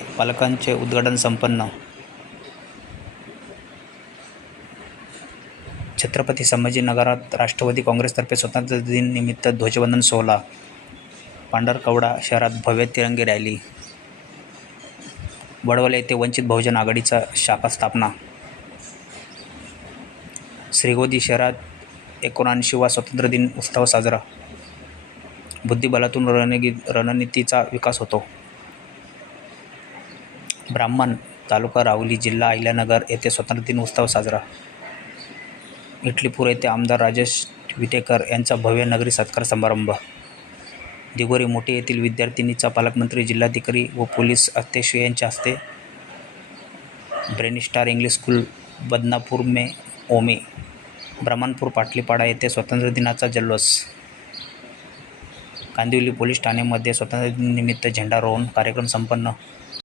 पालकांचे उद्घाटन संपन्न. छत्रपती संभाजीनगरात राष्ट्रवादी काँग्रेसतर्फे स्वातंत्र्य दिन निमित्त ध्वजवंदन सोहळा. पांढरकवडा शहरात भव्य तिरंगी रॅली. वडवले येथे वंचित बहुजन आघाडीचा शाखा स्थापना. श्रीगोंदा शहरात 79वा स्वातंत्र्य दिन उत्सव साजरा. बुद्धिबळातून रणनीतीचा विकास होतो. ब्राह्मण तालुका राहुरी जिल्हा अहिल्यानगर येथे स्वातंत्र्य दिन उत्सव साजरा. इटलीपूर येथे आमदार राजेश विटेकर यांचा भव्य नागरी सत्कार समारंभ. दिघोरी मोठी येथील विद्यार्थिनीचा पालकमंत्री, जिल्हाधिकारी व पोलीस अध्यक्ष यांच्या हस्ते. Brainy star English school Badnapur में ओमी. ब्रह्मणपूर पाटलीपाडा येथे स्वातंत्र्य दिनाचा जल्लोष. कांदिवली पोलीस ठाण्यामध्ये स्वातंत्र्य दिनानिमित्त झेंडारोहण कार्यक्रम संपन्न.